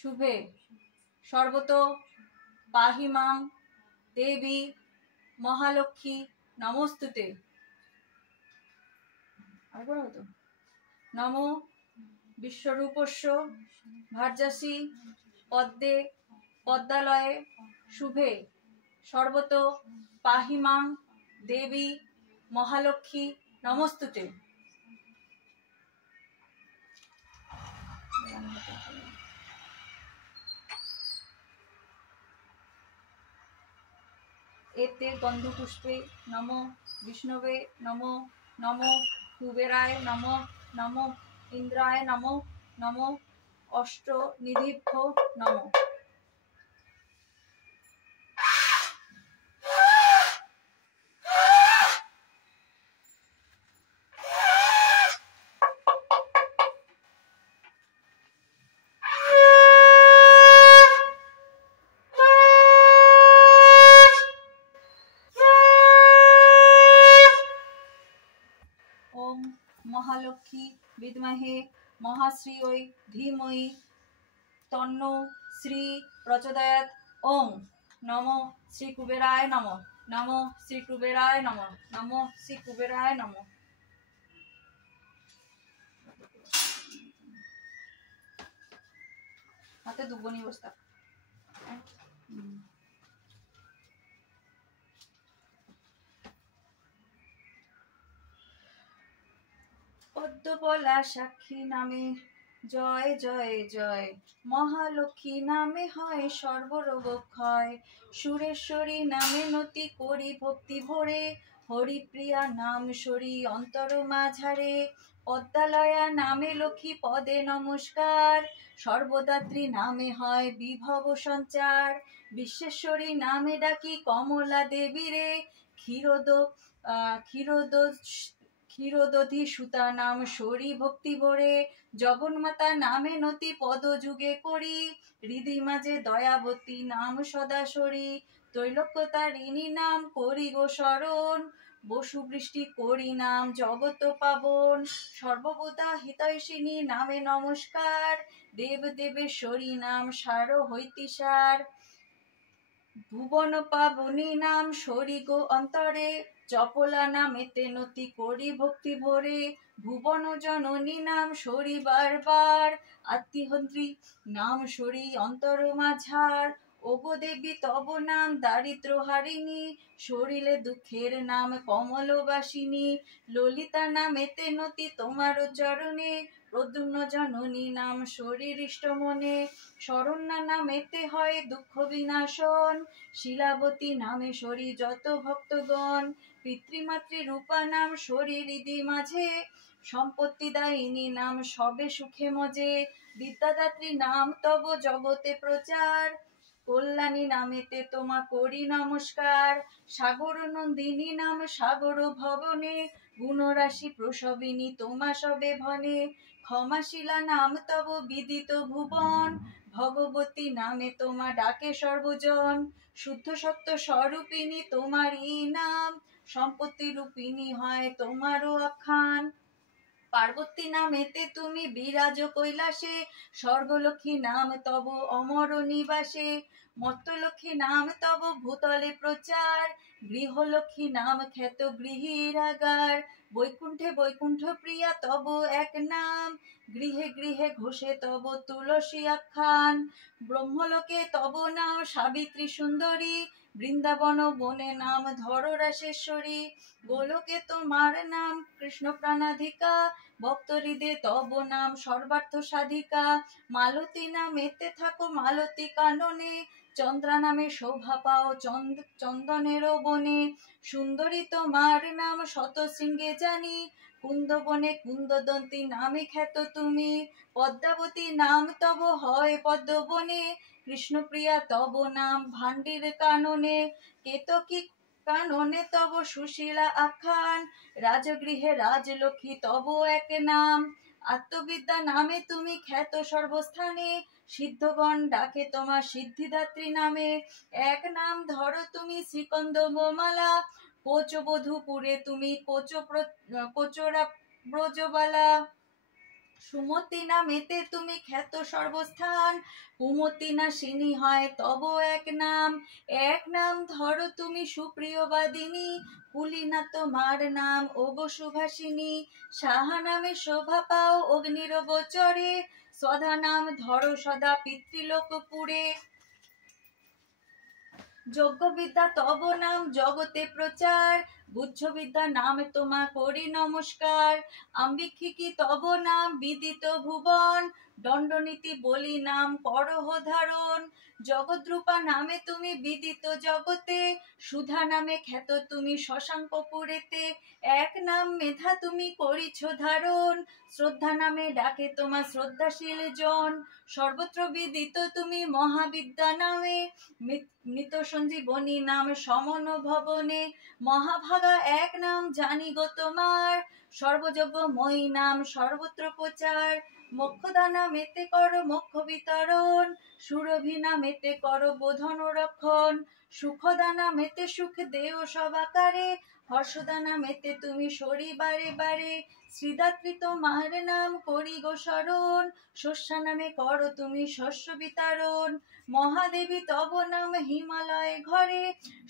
শুভে সর্বত পাহি মাং দেবী মহালক্ষ্মী নমস্তুতে। নমো বিশ্বরূপস্য ভার্যাসি পদ্মে পদ্মালয়ে শুভে সর্বত পাহি মাং দেবী মহালক্ষ্মী নমস্তুতে। एते गंधपुष्पे नमो विष्णवे नमो नमो कुबेराय नमो नमो इंद्राय नमो नमो अष्टनिधिभ्यो नमो। महालक्ष्मी विद्महे महाश्रियै धीमहि तन्नो श्री प्रचोदयात्। ओम नमो श्री कुबेराय नमो नमो श्री कुबेराय नमो नमो श्री कुबेराय नमो। हाथे दुबनी अवस्था पद्मपला साक्षी नामे जय जय जय महालक्ष्मी नामे हय सर्वरोग क्षय सुरेश्वरी नामे नति करी भक्ति भरे हरिप्रिया नाम सरी अंतर माझारे पद्मालया नामे लक्ष्मी पदे नमस्कार सर्वदात्री नामे हय विभव संचार विश्वेश्वरी नामे डाकी कमला देवी रे क्षीरोदधि सुता नाम सरी भक्ति भरे जगन्माता नामे नति पद जुगे करी हृदय माझे दयावती नाम सदा सरी त्रैलोक्यतारिणी नाम करी गो शरण बसु बृष्टि करी नाम जगत पावन सर्वभूता हितैषिणी नामे नमस्कार देव देवेश्वरी नाम सार हईतिसार भुवन पावनी नाम सरी गो अंतरे चपला नामेते नति करी भक्ति भरे भुवन जननी नाम सरी बार बार आत्तिहंत्री नाम सरी अंतर माझार ओगो देवी तब नाम दारिद्र हारिणी शरीरे दुखेर नाम कमलबासिनी ललिता नामेते नति तोमार चरणे प्रद्युम्न जननी नाम शरीर इष्टमने शरण्या नामेते हय दुख विनाशन शीलावती नामे सरी जत भक्तगण पितृमातृ रूपा नाम शरीर हृदय माझे सम्पत्तिदायिनी नाम सबे सुखे मजे विद्यादात्री नाम तब जगते प्रचार कल्याणी नामेते तोमा करी नमस्कार सागर नंदिनी नाम सागर भवने गुणराशि प्रसविनी तोमा सबे भने क्षमाशीला नाम तब विदित भुवन भगवती नामे तोमा डाके सर्वजन शुद्ध सत्य स्वरूपिणी तोमारी नाम सम्पत्ति रूपिणी हय तोमारो आख्यान पार्वती नामेते तुमी बिराज कैलासे स्वर्गलक्ष्मी नाम तब अमर निवासे मत्तलक्ष्मी नाम तब भूतले प्रचार गृहलक्ष्मी नाम ख्यात गृहीरागार वैकुंठे वैकुंठ प्रिया तब एक नाम गृहे गृहे घोषे तब तुलसी आख्यान ब्रह्मलोके तब नाम सावित्री सुंदरी वृंदावन बने नाम धरराशेश्वरी गोलोके तोमार नाम कृष्ण प्राणाधिका भक्त हृदय तब नाम सर्वार्थ साधिका मालती नामेते थाको मालती कानने चंद्रा नामे शोभा पाओ चंदनेर बने सुंदरी तोमार नाम शत सिंहे जानी कुंद बने कुंददंती नामे ख्यात तुमी पद्मावती नाम तब हय पद्म बने कृष्णप्रिया तब नाम भांडिर कानने केतकी कानने तब सुशीला आख्यान राजगृहे राजलक्ष्मी तब एक नाम आत्मविद्या नामे तुमी ख्यात सर्वस्थाने सिद्धगण डाके तोमार सिद्धिदात्री नामे एक नाम धरो तुमी श्रीकंद मोमाला कोचबधूपुरे तुमी कोचरा ब्रजबाला সুমতি নামেতে তুমি খ্যাত সর্বস্থান, কুমতি নাশিনী হয় তব এক নাম ধরো তুমি সুপ্রিয়বাদিনী, কুলিনা তোমার নাম ওগো সুভাষিনী, সাহা নামে শোভা পাও অগ্নির গোচরে, সদা নাম ধরো সদা পিতৃলোকপুরে, যোগ্য বিদ্যা তব নাম জগতে প্রচার, বুদ্ধ বিদ্যা নাম তোমা করি নমস্কার, আম্বিক্ষিকি তব নাম বিদিত ভুবন, দণ্ডনীতি বলি নাম করহ ধারণ, জগদ্রূপা নামে তুমি বিদিত জগতে, সুধা নামে খ্যাত তুমি শশাঙ্কপুরেতে, এক নাম মেধা তুমি করিছ ধারণ, শ্রদ্ধা নামে ডাকে তোমার শ্রদ্ধাশীল জন, সর্বত্র বিদিত তুমি মহাবিদ্যা নামে, মৃত সঞ্জীবনী নাম সমন ভবনে, মহাভাগা এক নাম জানি গো তোমার, সর্বযজ্ঞময়ী নাম সর্বত্র প্রচার, মোক্ষদা নামেতে করো মোক্ষ বিতরণ, সুরভি নামেতে করো বোধন রক্ষণ, সুখদা নামেতে সুখ দেও সবাকারে, হর্ষদা নামেতে তুমি সরি বারে বারে, শ্রীদাত্রী তোমার নাম করি গো শরণ, শস্যা নামে করো তুমি শস্য বিতরণ, মহাদেবী তব নাম হিমালয় ঘরে,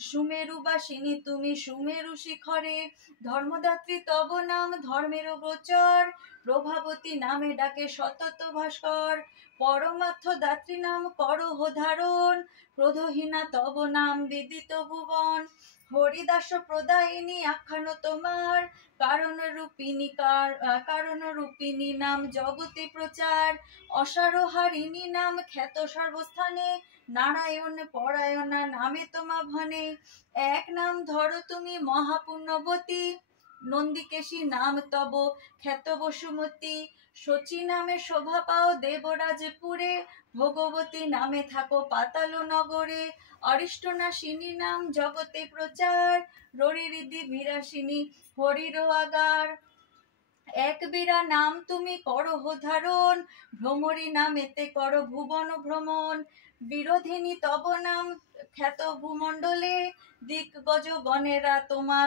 সুমেরুবাসিনী তুমি সুমেরু শিখরে, ধর্মদাত্রী তব নাম ধর্মের গোচর, প্রভাবতী নামে ডাকে সতত ভাস্কর, পরমার্থ দাত্রী নাম করহ ধারণ, ক্রোধহীনা তব নাম বিদিত ভুবন, হরিদাস প্রদায়িনী আখ্যান তোমার, কারণ রূপিণী নাম জগতে প্রচার, অসারহারিণী নাম খ্যাত সর্বস্থানে, নারায়ণ পরায়ণা নামে তোমা ভনে, এক নাম ধরো তুমি মহাপুণ্যবতী, নন্দিকেশী নাম তব খ্যাত বসুমতী, শচী নামে শোভা পাও দেবরাজপুরে, ভগবতী নামে থাকো পাতাল নগরে, অরিষ্টনাশিনী নাম জগতে প্রচার, ররিরিদি বিরাসিনী হরির আগার, এক বীরা নাম তুমি করহ ধারণ, ভ্রমরী নামেতে করো ভুবন ভ্রমণ, বিরোধিনী তব নাম খ্যাত ভূমণ্ডলে, দিগ্গজ গণেরা তোমা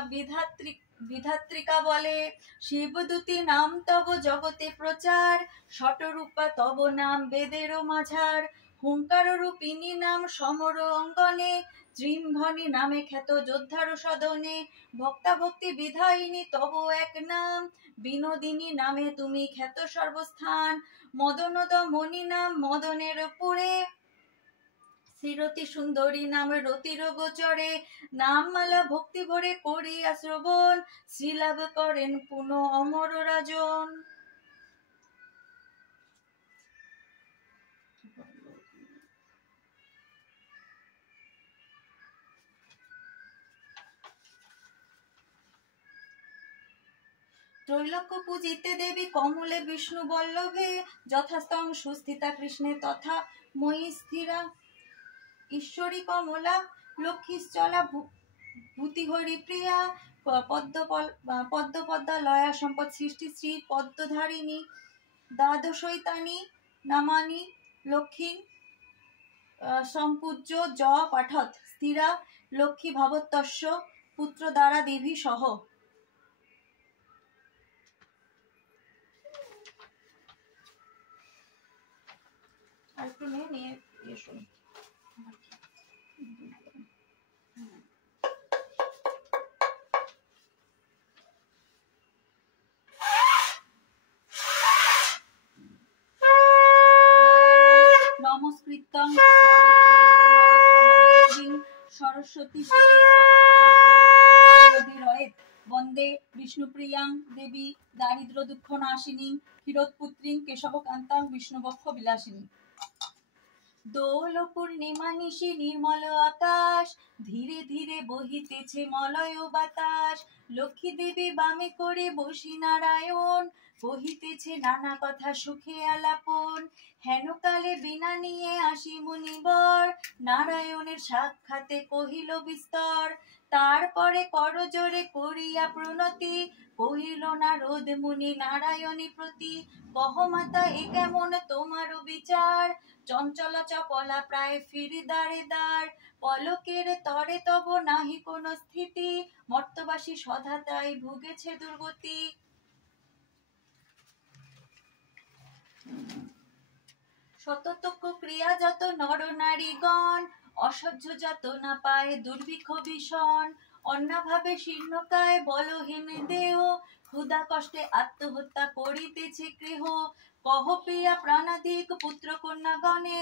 বিধাত্রিকা বলে, শিবদূতী নাম তব জগতে প্রচার, শতরূপা তব নাম বেদের মাঝার, হুঙ্কার রূপিণী নাম সমর অঙ্গনে, জৃম্ভনী নামে খ্যাত যোদ্ধার সদনে, ভক্তা ভক্তি বিধায়িনী তব এক নাম, বিনোদিনী নামে তুমি খ্যাত সর্বস্থান, মদনদ মণি নাম মদনের পুরে, শ্রীরতি সুন্দরী নাম রতির গোচরে, নামমালা ভক্তি ভরে করিয়া শ্রবণ, শ্রীলাভ করেন পুনঃ অমর রাজন। ত্রৈলোক্য পূজিতে দেবী কমলে বিষ্ণু বল্লভে, যথাস্তং সুস্থিতা কৃষ্ণে তথা ময়ী স্থিরা, ঈশ্বরী কমলা লক্ষ্মীশ্চলা ভূতি হরি প্রিয়া, পদ্মপদ্মা লয়া সম্পদ সৃষ্টি শ্রী পদ্মধারিণী, দ্বাদশৈতানি নামানি লক্ষ্মী সম্পূজ্য জ পাঠত, স্থিরা লক্ষ্মী ভবতস্য পুত্র দ্বারা দেবী সহ। আর একটু নিয়ে এসো। নমস্কৃত্যং সরস্বতী বন্দে বিষ্ণুপ্রিয়াং দেবী দারিদ্র দুঃখ নাশিনী, ক্ষীরোৎপুত্রীং কেশবকান্তাং বিষ্ণুবক্ষ বিলাসিনী। দোল পূর্ণিমা নিশি নির্মল আকাশ, ধীরে ধীরে বহিতেছে মলয় বাতাস, লক্ষ্মী দেবী বামে করে বসি নারায়ণ, কহিতেছে নানা কথা সুখে আলাপন, হেনকালে বিনা নিয়ে আসি মুনিবর, নারায়ণের সাক্ষাতে কহিল বিস্তর, তারপরে করজোরে করিয়া প্রণতি, কহিল নারদ মুনি নারায়ণী প্রতি, কহ মাতা এ কেমন তোমার বিচার, চঞ্চলা চপলা প্রায় ফিরি দাঁড়ে দাঁড়, পলকের তরে তব নাহি কোন স্থিতি, মর্তবাসী সদা তাই ভুগেছে দুর্গতি। শততক্ষ ক্রিয়া যত নর নারীগণ, অসহ্য যত না পায় দুর্ভিক্ষ ভীষণ, অন্নাভাবে শীর্ণকায় বলহীন দেহ, ক্ষুধা কষ্টে আত্মহত্যা করিতেছে গৃহ। কহ প্রিয়া প্রাণাধিক পুত্র কন্যা গণে,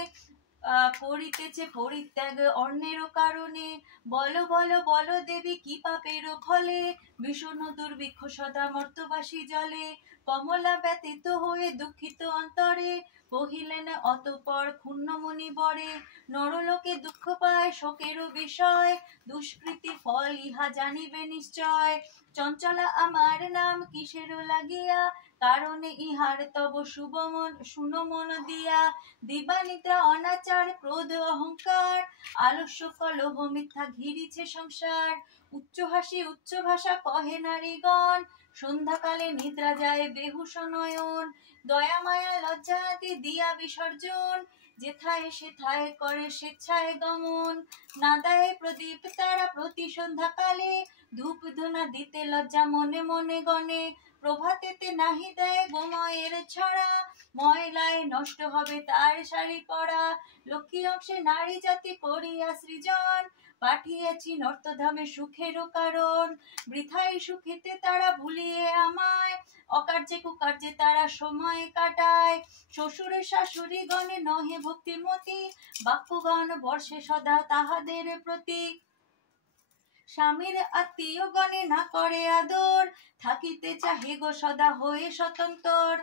করিতেছে পরিত্যাগ অন্যের কারণে। বল বল বল দেবী কি পাপের ফলে, ভীষণ দুর্ভিক্ষ সদা মর্তবাসী জলে। কমলা ব্যতীত হয়ে দুঃখিত অন্তরে, কহিলেন অতঃপর ক্ষুণ্ণ মুনি বরে। নরলোকে দুঃখ পায় শোকেরও বিষয়, দুষ্কৃতি ফল ইহা জানিবে নিশ্চয়। চঞ্চলা আমার নাম কিসের লাগিয়া, কারণে ইহার তব শুভ মন শুনো মন দিয়া। দিবানিদ্রা অনাচার ক্রোধ অহংকার, আলস্য কলহ মিথ্যা ঘিরিছে সংসার। উচ্চ হাসি উচ্চ ভাষা কহে নারীগণ, সন্ধ্যাকালে নিদ্রা যায় বেহুশ নয়ন। দয়া মায়া লজ্জা আদি দিয়া বিসর্জন, যেথায় সেথায় করে স্বেচ্ছায় গমন। না দেয় প্রদীপ তারা প্রতি সন্ধ্যাকালে, ধূপ ধুনা দিতে লজ্জা মনে মনে গণে। প্রভাতেতে নাহি দেয় গোময়ের ছড়া, ময়লায় নষ্ট হবে তার শাড়ি পরা। লক্ষ্মী অংশে নারী জাতি করিয়া সৃজন, পাঠিয়েছি নর্তধামে সুখেরও কারণ। বৃথাই সুখিতে তারা ভুলিয়ে আমায়, অকার্যে কুকার্যে তারা সময় কাটায়। শ্বশুর শাশুড়ি গণে নহে ভক্তিমতী, বাক্যগণ বর্ষে সদা তাহাদের প্রতি। স্বামীর আত্মীয় গণে না করে আদর, থাকিতে চাহে গো সদা হয়ে স্বতন্ত্র।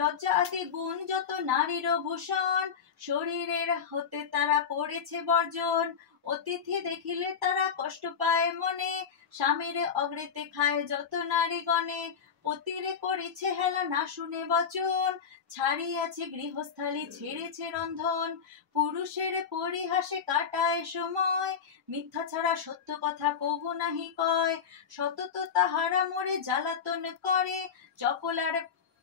লজ্জা আদি গুণ যত নারীর ভূষণ, শরীরের হতে তারা করেছে বর্জন। অতিথি দেখিলে তারা কষ্ট পায় মনে, স্বামীর অগ্রেতে খায় যত নারীগণে। পতিরে করেছে হেলা না শুনে বচন, ছাড়িয়াছে গৃহস্থালী ছেড়েছে রন্ধন। পুরুষের পরিহাসে কাটায় সময়, মিথ্যা ছাড়া সত্য কথা কবু নাহি কয়। সতত তাহারা মোরে জ্বালাতন করে, চপলার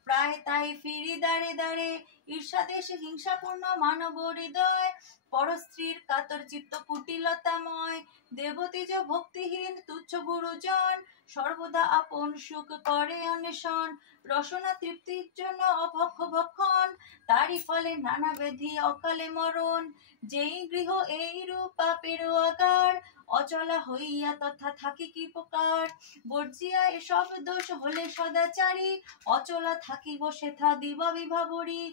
প্রায় তাই ফিরি দাঁড়ে দাঁড়ে। ঈর্ষাদেশে হিংসাপূর্ণ মানব হৃদয়, পরস্ত্রীর কাতর চিত্ত কুটিলতাময়। দেবতীজ ভক্তিহীন তুচ্ছ গুরুজন, সর্বদা আপন সুখ করে অন্বেষণ। রসনা তৃপ্তির জন্য অভক্ষ ভক্ষণ, তারই ফলে নানা ব্যাধি অকালে মরণ। যেই গৃহ এই রূপ পাপের আগার, অচলা হইয়া তথা থাকি কি প্রকার। বর্জিয়া এসব দোষ হলে সদাচারী, অচলা থাকিব সেথা দিবা বিভাবরী।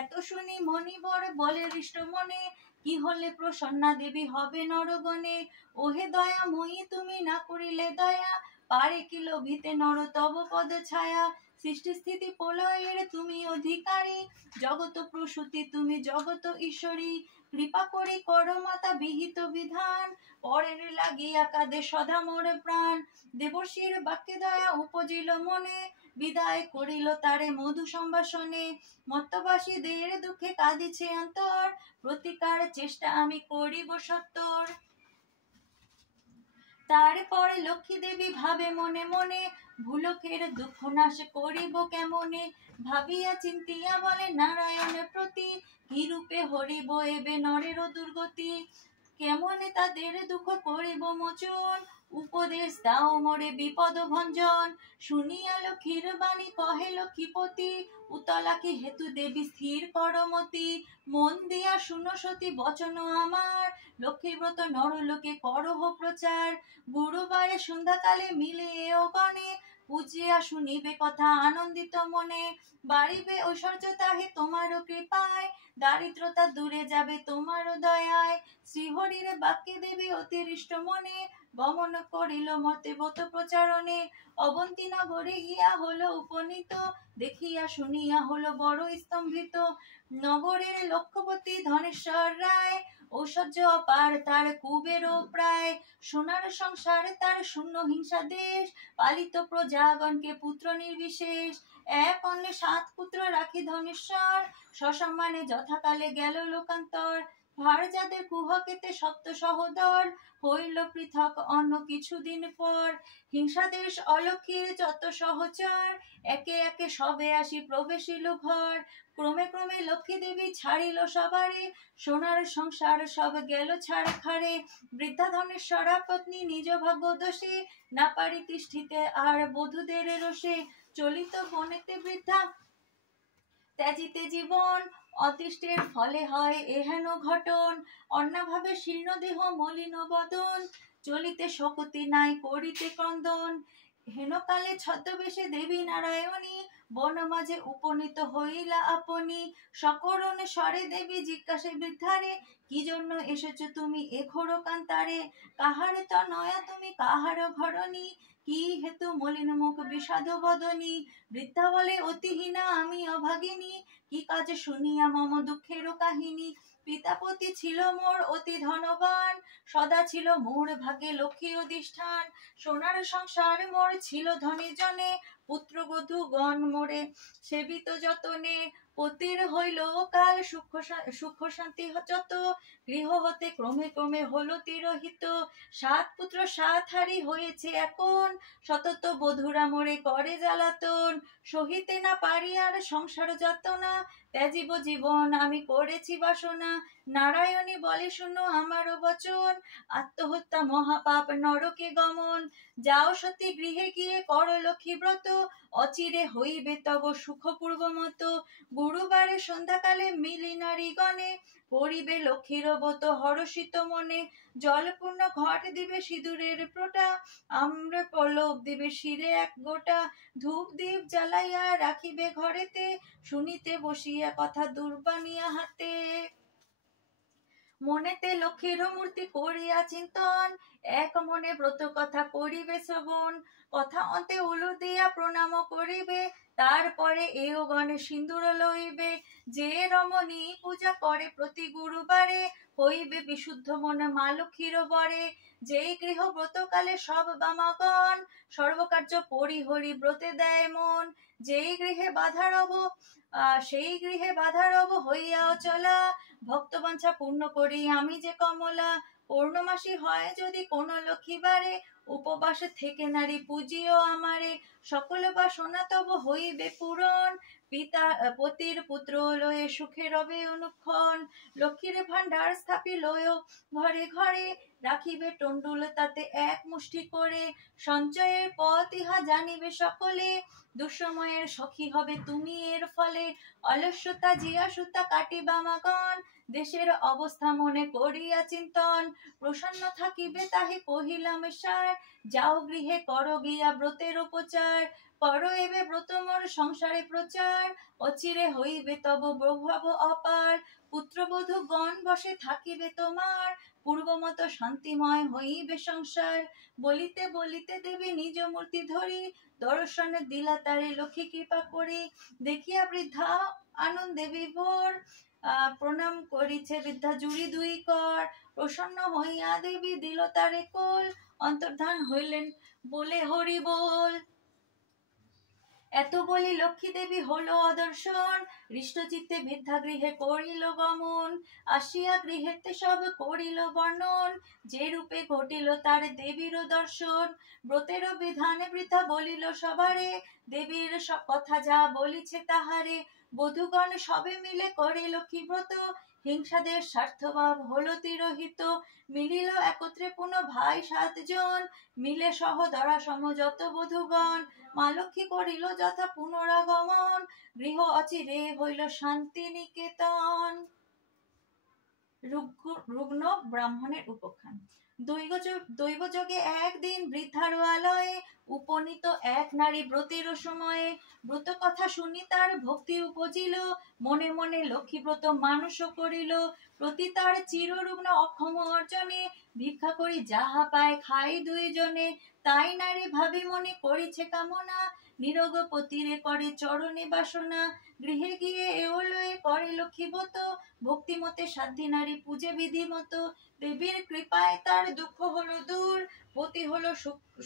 এত শুনি মণিবর বলে হৃষ্ট মনে, কি হলে প্রসন্না দেবী হবে নরগণে। ওহে দয়াময়ী তুমি না করিলে দয়া, পারে কি লোভিতে নর তব পদ ছায়া। সৃষ্টি স্থিতি প্রলয়ের তুমি অধিকারী, জগত প্রসূতি তুমি জগত ঈশ্বরী। কৃপা করি কর মাতা বিহিত বিধান, পরের লাগিয়া কাঁদে সদা মোর প্রাণ। দেবর্ষির বাক্যে দয়া উপজিল মনে, বিদায় করিল তারে মধু সম্ভাষণে। মত্তবাসীদের দুঃখে কাঁদিছে অন্তর, প্রতিকার চেষ্টা আমি করিব সত্তর। তারপরে লক্ষ্মী দেবী ভাবে মনে মনে, ভুলকের দুঃখ নাশ করিব কেমনে। ভাবিয়া চিন্তিয়া বলে নারায়ণের প্রতি, কি রূপে হরিব এবে নরেরও দুর্গতি। কেমনে তাদের দুঃখ করিব মোচন, উপদেশ দাও মোরে বিপদ ভঞ্জন। শুনিয়া লক্ষ্মীর বাণী কহে লক্ষ্মীপতি, উতলাকে হেতু দেবী স্থির করমতি। মন দিয়া শুনো সতী বচন আমার, লক্ষ্মীব্রত নরলোকে করহ প্রচার। গুরুবারে সন্ধ্যাকালে মিলে এও গণে, পূজিয়া শুনিবে কথা আনন্দিত মনে। বাড়িবে ঐশ্বর্য তাহে তোমারও কৃপায়, দারিদ্রতা দূরে যাবে তোমারও দয়ায়। শ্রীহরির বাক্যে দেবী অতিরিষ্ট মনে, গমন করিল মতে ব্রত প্রচারণে। অবন্তী নগরে গিয়া হলো উপনীত, দেখিয়া শুনিয়া হলো বড় স্তম্ভিত। নগরের লক্ষ্যপতি ধনেশ্বর রায়, ঐশ্বর্য অপার তার কুবেরও প্রায়। সোনার সংসার তার শূন্য হিংসা দেশ, পালিত প্রজাগণকে পুত্র নির্বিশেষ। এক অন্নে 7 পুত্র রাখি ধনেশ্বর, সসম্মানে যথাকালে গেল লোকান্তর। ভার যাদের কুহকেতে সপ্ত সহোদর, হইল পৃথক অন্য কিছুদিন পর। হিংসাদেশ অলক্ষীর যত সহচর, একে একে সবে আসি প্রবেশিল ঘর। ক্রমে ক্রমে লক্ষ্মী দেবী ছাড়িল সবারে, সোনার সংসার সব গেল ছাড়খাড়ে। বৃদ্ধা ধনেশ্বরা পত্নী নিজ ভাগ্য দোষে, না পারি তিষ্ঠিতে আর বধূদের রোষে। চলিত বনেতে বৃদ্ধা ত্যাজিতে জীবন অতিষ্ঠের ফলে হয় এহেন ঘটন, অন্নাভাবে শীর্ণ দেহ মলিন বদন, চলিতে শক্তি নাই করিতে ক্রন্দন। হেনকালে ছদ্মবেশে দেবী নারায়ণী বন মাঝে উপনীত হইলা আপনি, সকরণ স্বরে দেবী জিজ্ঞাসে বৃদ্ধারে, কি জন্য এসেছ তুমি এ ঘোর কান্তারে? কাহারে তনয়া তুমি কাহার ঘরণী, কি হেতু মলিন মুখ বিষাদ বদনী? বৃদ্ধা বলে অতিহীনা আমি অভাগিনী, কি কাজে শুনিয়া মম দুঃখের কাহিনী। পিতাপতি ছিল মোর অতি ধনবান, সদা ছিল মোর ভাগ্যে লক্ষ্মী অধিষ্ঠান। সোনার সংসার মোর ছিল ধনী জনে, পুত্র বধূ গণ মোরে সেবিত যতনে। পতির হইল কাল সুখ শান্তি যত, গৃহ হতে ক্রমে ক্রমে হলো তিরোহিত। 7 পুত্র 7 হারি হয়েছে এখন, সতত বধূরা মোরে করে জ্বালাতন। সহিতে না পারি আর সংসার যাতনা, ত্যাজিব জীবন আমি করেছি বাসনা। নারায়ণী বলে শুনো আমারও বচন, আত্মহত্যা মহাপাপ নরকে গমন। যাও সতী গৃহে গিয়ে কর লক্ষ্মী ব্রত, অচিরে হইবে তব সুখ পূর্বমত। গুরুবারে সন্ধ্যাকালে মিলি নারীগণে, করিবে লক্ষ্মীর ব্রত হর্ষিত মনে। জলপূর্ণ ঘট দিবে সিঁদুরের ফোঁটা, আম্র পল্লব দিবে শিরে এক গোটা। ধূপ দীপ জ্বালাইয়া রাখিবে ঘরেতে, শুনিতে বসিয়া কথা দুর্বানিয়া হাতে। মনেতে লক্ষ্মীর মূর্তি করিয়া চিন্তন, এক মনে ব্রত কথা করিবে শ্রবণ। কথা অন্তে উলু দিয়া প্রণাম করিবে, তারপরে এও গণে সিন্দুর লইবে। যে রমণী পূজা করে প্রতি গুরুবারে, হইবে বিশুদ্ধ মন মা লক্ষ্মীর বরে। যেই গৃহ ব্রতকালে সব বামাগণ, সর্বকার্য পরিহরি ব্রতে দেয় মন। যেই গৃহে বাধারব সেই গৃহে বাধারব হইয়া চলা, ভক্তবাঞ্ছা পূর্ণ করি আমি যে কমলা। পূর্ণমাসী হয় যদি কোন লক্ষ্মীবারে, উপবাসে থেকে নারী পূজিও আমারে। সকল বাসনা তব হইবে পূরণ, পিতা পতির পুত্র লয়ে সুখে রবে অনুক্ষণ। লক্ষ্মীর ভাণ্ডার স্থাপি লয় ঘরে ঘরে, রাখিবে টন্ডুল তাতে এক মুষ্টি করে। সঞ্চয়ের পথ ইহা জানিবে সকলে, দুঃসময়ের সখী হবে তুমি এর ফলে। অলস্যতা জিয়াসুতা কাটিবা মাগণ, দেশের অবস্থা মনে করিয়া চিন্তন। প্রসন্ন থাকিবে তাহে কহিলাম সার, যাও গৃহে করো গিয়া ব্রতের উপচার। করো এবে ব্রত মোর সংসারে প্রচার, অচিরে হইবে তব প্রভাব অপার। পুত্রবধূ গণ বসে থাকিবে তোমার, পূর্বমত শান্তিময় হইবে সংসার। বলিতে বলিতে দেবী নিজ মূর্তি ধরি, দর্শন দিলা তারে লক্ষ্মী কৃপা করি। দেখিয়া বৃদ্ধা আনন্দে বিভোর, প্রণাম করিছে বৃদ্ধা জুড়ি 2 কর। প্রসন্ন হইয়া দেবী দিল তারে কোল, অন্তর্ধান হইলেন বলে হরি বল। এত বলি লক্ষ্মী দেবী হলো অদর্শন, হৃষ্টচিত্তে বৃদ্ধা গৃহে করিল গমন। আসিয়া গৃহেতে সব করিল বর্ণন, যে রূপে ঘটিল তার দেবীর দর্শন। ব্রতের বিধানে বৃদ্ধা বলিল সবারে, দেবীর সব কথা যা বলিছে তাহারে। বধূগণ সবে মিলে করে লক্ষ্মী ব্রত, হিংসাদের স্বার্থভাব হলো তিরোহিত। মিলিল একত্রে পুনঃ ভাই 7 জন, মিলে সহ ধরা সম যত বধূগণ। মা লক্ষ্মী করিল যথা পুনরাগমন, গৃহ অচিরে হইল শান্তি নিকেতন। রুগ্ন ব্রাহ্মণের উপাখ্যান। দৈবযোগে একদিন বৃদ্ধার আলয়ে, উপনীত এক নারী ব্রতের সময়ে। ব্রত কথা শুনি তার ভক্তি উপজিল, মনে মনে লক্ষ্মী ব্রত মানস করিল। প্রতি তার চিররুগ্ন অক্ষম অর্জনে, ভিক্ষা করি যাহা পায় খাই 2 জনে। তাই নারী ভাবি মনে করিছে কামনা, নিরোগ পতিরে করে চরণে বাসনা। গৃহে গিয়ে এও লয়ে করে লক্ষ্মী ব্রত, ভক্তি মতে সাধ্যী নারী পূজে বিধি মতো। দেবীর কৃপায় তার দুঃখ হলো দূর, পতি হলো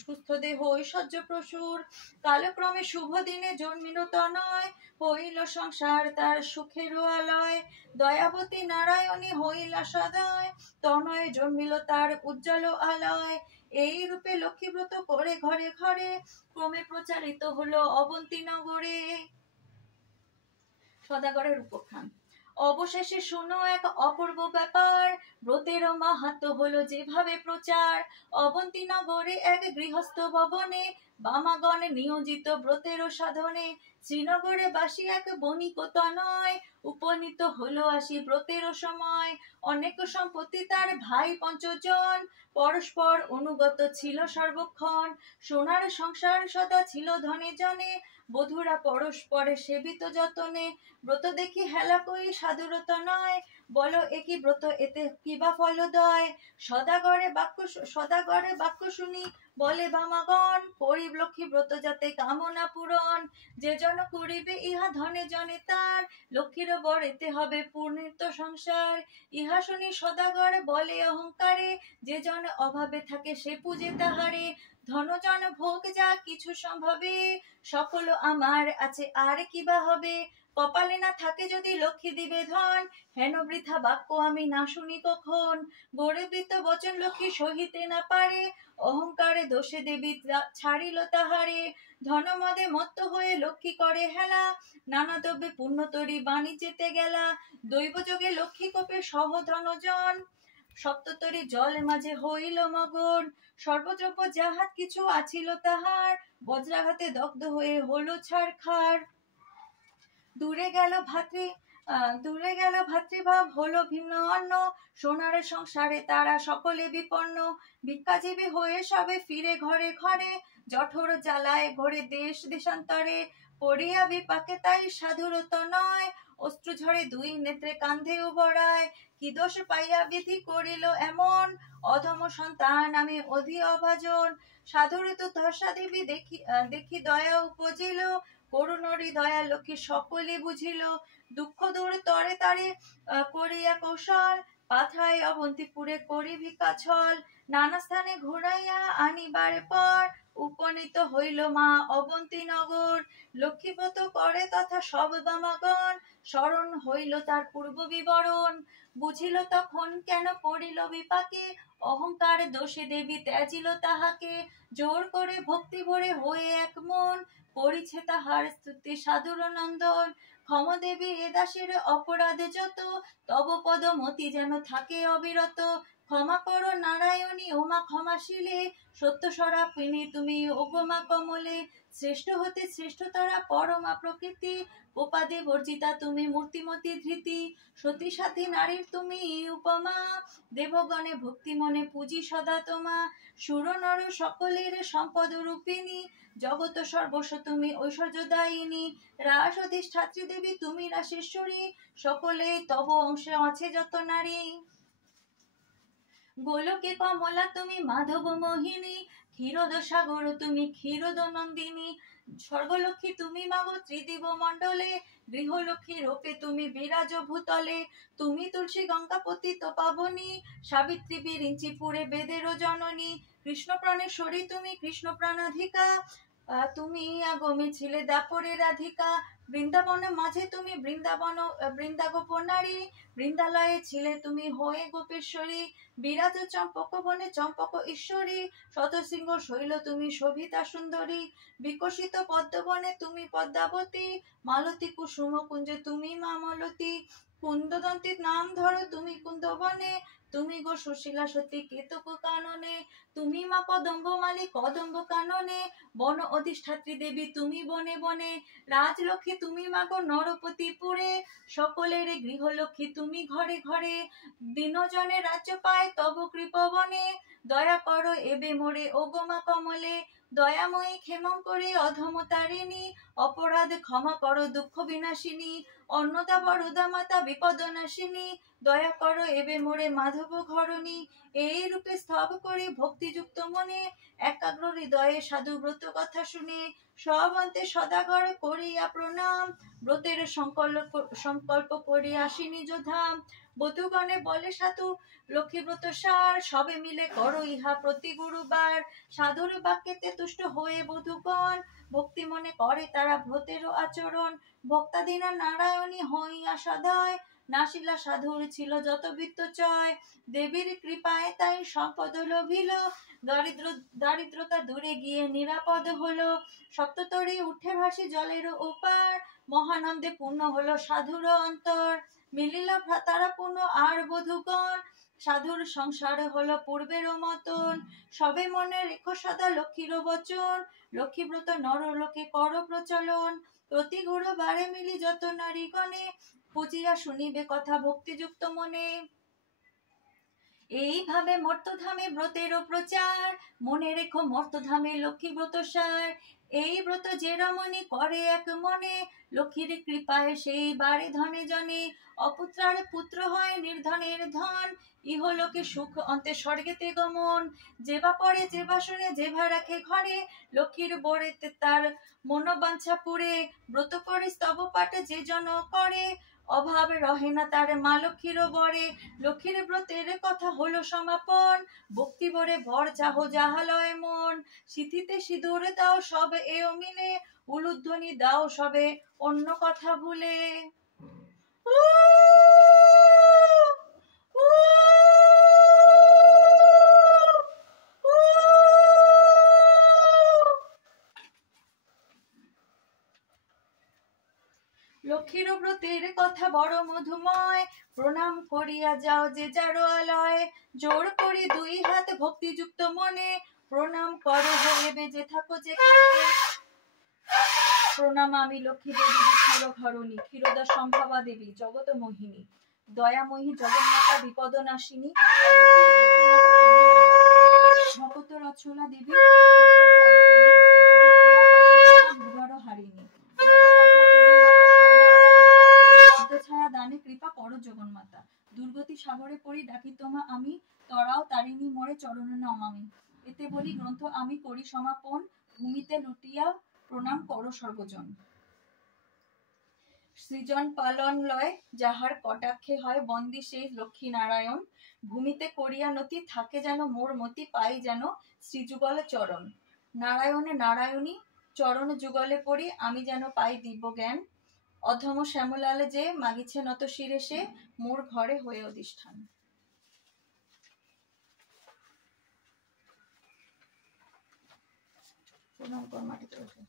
সুস্থ দেহ ঐশ্বর্য প্রসূর। কালক্রমে শুভ দিনে জন্মিল তনয়, হইল সংসার তার সুখের আলয়। দয়াবতী নারায়ণী হইলা সদয়, তনয় জন্মিল তার উজ্জ্বল আলয়। এই রূপে লক্ষ্মীব্রত করে ঘরে ঘরে, ক্রমে প্রচারিত হলো অবন্তী নগরে। সদাগরের উপাখ্যান। অবশেষে শুনো এক অপূর্ব ব্যাপার, ব্রতের মাহাত্ম্য হলো যেভাবে প্রচার। অবন্তী নগরে এক গৃহস্থ ভবনে, বামাগণ নিয়োজিত ব্রতের সাধনে, শ্রীনগরে বাসী এক বণিক তনয়, উপনীত হলো আসি ব্রতের সময়। অনেক সম্পত্তি তার ভাই পঞ্চজন, পরস্পর অনুগত ছিল সর্বক্ষণ। সোনার সংসার সদা ছিল ধনে জনে, বধূরা পরস্পরে সেবিত যতনে। ব্রত দেখি হেলা কই সাধুরত নয়, বলো একই ব্রত এতে কিবা ফলদয়। সদাগরে বাক্য শুনি বলে বামাগণ, করিব লক্ষ্মী ব্রত যাতে কামনা পূরণ। যে জন করিবে ইহা ধনে জনে তার, লক্ষ্মীর বর এতে হবে পূর্ণিত সংসার। ইহা শুনি সদাগর বলে অহংকারে, যে জন অভাবে থাকে সে পূজে তাহারে। ধনজন ভোগ যা কিছু সম্ভবে, সকল আমার আছে আর কিবা হবে। কপালে না থাকে যদি লক্ষ্মী দিবে ধন, হেন বৃথা বাক্য আমি না শুনি কখন। গরিবৃত বচন লক্ষ্মী সহিতে না পারে, অহংকারে দোষে দেবী ছাড়িল তাহারে। ধনমদে মত্ত হয়ে লক্ষ্মী করে হেলা, নানা দ্রব্যে পূর্ণ তরি বাণিজ্যেতে গেলা। দৈবযোগে লক্ষ্মী কোপে সহ ধনজন, সপ্ততরী জল মাঝে হইল মগন। সর্বদ্রব্য যাহা কিছু আছিল তাহার, বজ্রাঘাতে দগ্ধ হয়ে হলো ছারখার। দূরে গেল ভাতৃভাব হলো ভিন্ন অন্য, সোনার সংসারে তারা সকলে বিপন্ন। ভিক্ষাজীবী হয়ে সবে ফিরে ঘরে ঘরে, জঠর জ্বালায় ঘরে দেশ দেশান্তরে। পড়িয়া বিপাকে তাই সাধুরত নয়, অশ্রু ঝরে দুই নেত্রে কান্ধে উবরায়। কি দোষ পাইয়া বিধি করিল এমন, অধম সন্তান আমি অধি অভাজন। সাধুরত দশা দেবী দেখি দয়া উপজিল, করুণরি দয়া লক্ষ্মী সকলে বুঝিল। দুঃখ দূর তরে তারে করিয়া কৌশল, পাথায় অবন্তিপুরে করি ভিক্ষা ছল। নানা স্থানে ঘুরাইয়া আনিবার পর, উপনীত হইল মা অবন্তী নগর। লক্ষ্মীব্রত করে তথা সব বামাগণ, স্মরণ হইল তার পূর্ব বিবরণ। বুঝিল তখন কেন পড়িল বিপাকে, অহংকার দোষে দেবী ত্যাজিল তাহাকে। জোর করে ভক্তি ভরে হয়ে এক মন, করিছে তাহার স্তুতি সাধুর নন্দন। ক্ষমদেবী এ দাসের অপরাধ যত, তব পদ মতি যেন থাকে অবিরত। ক্ষমা করো নারায়ণী ওমা ক্ষমাশীলে, সত্য স্বরাপিনী তুমি ওগমা কমলে। শ্রেষ্ঠ হতে শ্রেষ্ঠতরা পরমা প্রকৃতি, উপাদে বর্জিতা তুমি মূর্তিমতি ধৃতি। সতী সাথী নারীর তুমি উপমা, দেবগণে ভক্তি মনে পূজি সদা তোমা। সুর নর সকলের সম্পদ রূপিণী, জগত সর্বস্ব তুমি ঐশ্বর্যদায়িনী। রাস অধিষ্ঠাত্রী দেবী তুমি রাসেশ্বরী, সকলেই তব অংশে আছে যত নারী। গোলকে কমলা তুমি মাধব মোহিনী, ক্ষীরদ সাগর তুমি ক্ষীরদ নন্দিনী। স্বর্গলক্ষ্মী তুমি মাগো ত্রিদিব মণ্ডলে, গৃহলক্ষ্মী রূপে তুমি বিরাজ ভূতলে। তুমি তুলসী গঙ্গাপতি তো পাবনী, সাবিত্রী বিরিঞ্চিপুরে বেদের জননী। কৃষ্ণ প্রাণেশ্বরী তুমি কৃষ্ণ প্রাণাধিকা, তুমি আগমে ছিলে দাপরে রাধিকা। বৃন্দাবন মাঝে তুমি বৃন্দাগোপনারী, বৃন্দালয়ে ছিলে তুমি হয়ে গোপেশ্বরী। বিরাজ চম্পক বনে চম্পক ঈশ্বরী, শতশৃঙ্গ শৈল তুমি শোভিতা সুন্দরী। বিকশিত পদ্মবনে তুমি পদ্মাবতী, মালতী কুসুম কুঞ্জে তুমি মামলতী। কুন্দদন্তীর নাম ধরো তুমি কুন্দবনে, তুমি গো সুশীলা সতী কেতক কাননে। তুমি মা কদম্বমালী কদম্ব কাননে, বন অধিষ্ঠাত্রী দেবী তুমি বনে বনে। রাজলক্ষ্মী তুমি মাগো নরপতিপুরে, সকলের গৃহলক্ষ্মী তুমি ঘরে ঘরে। দিনজনে রাজ্য পায় তব কৃপবনে, দয়া করো এবে মোরে ওগমা কমলে। দয়াময়ী ক্ষেমঙ্করী অধমতারিণী, অপরাধ ক্ষমা করো দুঃখ বিনাশিনী। অন্নদা বরদা মাতা বিপদ নাশিনী, দয়া করো এবে মোরে মাধব ঘরণী। এই রূপে স্তব করি ভক্তিযুক্ত মনে, একাগ্র হৃদয়ে সাধু ব্রত কথা শুনে। সব অন্তে সদাগর করিয়া প্রণাম, ব্রতের সংকল্প করি আসি নিজ ধাম। বধূগণে বলে সাধু লক্ষ্মী ব্রত সার, সবে মিলে করো ইহা প্রতি গুরুবার। সাধুর বাক্যেতে তুষ্ট হয়ে বধূগণ, ভক্তি মনে করে তারা ব্রতের আচরণ। ভক্তাদিনা নারায়ণী হইয়া সদয়, নাসিলা সাধুর ছিল যত বৃত্ত চয়। দেবীর কৃপায় তাই সম্পদ লভিল, দারিদ্রতা দূরে গিয়ে নিরাপদ হলো। সপ্ততরী উঠে ভাসি জলের ওপার, মহানন্দে পূর্ণ হলো সাধুর অন্তর। মিলিল তারা পূর্ণ আর বধূগণ, সাধুর সংসার হলো পূর্বের মতন, সবে মনে রেখো সদা লক্ষ্মীর বচন, লক্ষ্মীব্রত নর লোকে কর প্রচলন, প্রতি গুরুবারে মিলি যত নারীগণে, পুজিয়া শুনিবে কথা ভক্তিযুক্ত মনে। এইভাবে মর্তধামে ব্রতেরও প্রচার, মনে রেখো মর্তধামে লক্ষ্মী ব্রত সার, এই ব্রত যে রমণী করে এক মনে, লক্ষ্মীর কৃপায় সেই বাড়ে ধনে জনে, অপুত্রার পুত্র হয় নির্ধনের ধন, ইহলোকে সুখ অন্তে স্বর্গেতে গমন, যেবা পড়ে যেবা শুনে যেভা রাখে ঘরে, লক্ষ্মীর বোরেতে তার মনোবাঞ্ছা পুরে, ব্রত করে স্তব পাঠ যে জন করে, অভাব রহে না তার মা লক্ষ্মীর বরে, লক্ষ্মীর ব্রতের কথা হলো সমাপন, ভক্তি ভরে বর চাহ যাহালয় মন, সিথিতে সিঁদুর দাও সব এও মিলে, উলুধ্বনি দাও সবে অন্য কথা ভুলে। লক্ষ্মীর ব্রতের কথা বড় মধুময়, প্রণাম করিয়া যাও যে যার আলয়, জোর করি দুই হাত ভক্তিযুক্ত মনে, প্রণাম করো হইবে যে থাকো যেখানে। প্রণাম আমি লক্ষ্মী দেবী ক্ষীর ঘরণী, ক্ষীরোদা সম্ভবা দেবী জগত মোহিনী, দয়াময়ী জগন্মাতা বিপদ নাশিনী, ভকত রচনা দেবী ভুবর হারিণী, ছায়া দানে কৃপা করো জগন্মাতা, দুর্গতি সাগরে পড়ি ডাকি তোমা আমি, তরাও তারিণী মোরে চরণ নমামি। এতে বলি গ্রন্থ আমি করি সমাপন, ভূমিতে লুটিয়া প্রণাম করো সর্বজন। সৃজন পালন লয় যাহার কটাক্ষে হয় বন্দী সেই লক্ষ্মী নারায়ণ, ভূমিতে করিয়া নতি থাকে যেন মোর মতি, পাই যেন শ্রীযুগল চরণ। নারায়ণে নারায়ণী চরণ যুগলে পড়ি আমি যেন পাই দিব্য জ্ঞান, অধম শ্যামলাল যে মাগিছে নত শিরে সে, মোর ঘরে হয়ে অধিষ্ঠান। প্রণাম কর মাটিতে বসে।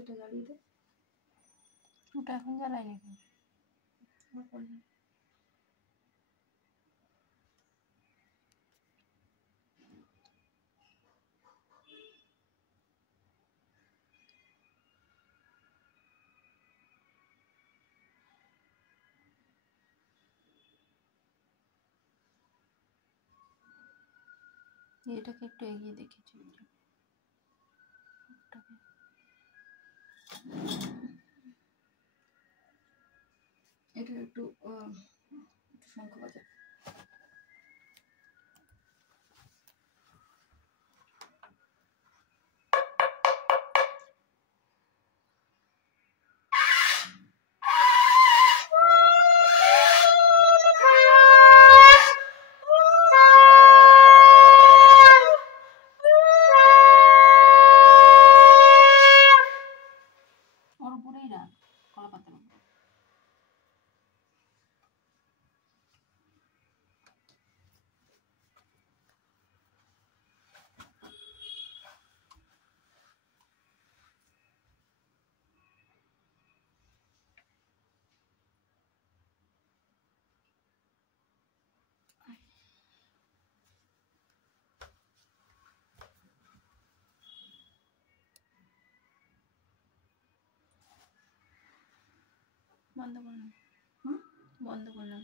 এটা জ্বালিয়ে দে। ওটা এখন জ্বালাই নাকি? এটাকে একটু এগিয়ে দেখেছি। এটা একটু শঙ্খ বাজে। ওর উপরেই রাখ, কলা পাতার উপর। বন্ধ করলাম। হুম? বন্ধ করলাম।